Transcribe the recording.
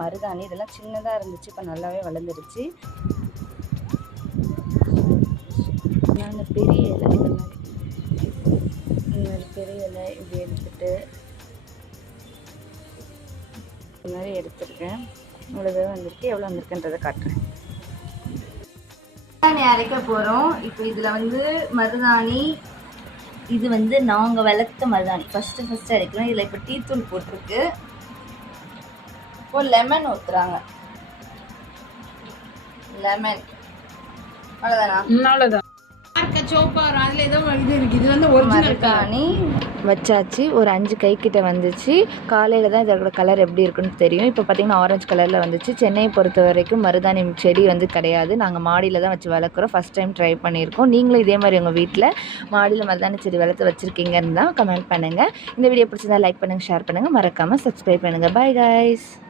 மருதாணி. இதெல்லாம் சின்னதாக இருந்துச்சு, இப்போ நல்லாவே வளர்ந்துருச்சு. நான் பெரிய இலை இந்த மாதிரி பெரிய இலை இப்படி எடுத்துகிட்டு இந்த மாதிரி எடுத்துருக்கேன். இவ்வளோ வந்திருக்கு. எவ்வளோ வந்திருக்குன்றதை காட்டுறேன். மருதாணி அரைக்க போகிறோம். இப்போ இதில் மருதாணி, இது நாங்கள் வளர்த்த மருதாணி ஃபஸ்ட்டு அரைக்கிறோம். இதில் இப்போ டீ தூள் போட்டிருக்கு. இப்போ லெமன் ஊற்றுறாங்க. லெமன் அவ்வளோதானா? அவ்வளோதான். மருதாணி வச்சாச்சு. ஒரு 5 கைக்கிட்ட வந்துச்சு. காலையில் தான் இதோட கலர் எப்படி இருக்குன்னு தெரியும். இப்போ பார்த்திங்கன்னா ஆரஞ்சு கலரில் வந்துச்சு. சென்னையை பொறுத்த வரைக்கும் மருதாணி செடி கிடையாது. நாங்கள் மாடியில் தான் வச்சு வளர்க்குறோம். ஃபஸ்ட் டைம் ட்ரை பண்ணியிருக்கோம். நீங்களும் இதே மாதிரி உங்கள் வீட்டில் மாடியில் மருதாணி செடி வளர்த்து வச்சுருக்கீங்கன்னு தான் கமெண்ட் பண்ணுங்கள். இந்த வீடியோ பிடிச்சதா லைக் பண்ணுங்கள், ஷேர் பண்ணுங்கள், மறக்காமல் சப்ஸ்கிரைப் பண்ணுங்கள். Bye guys.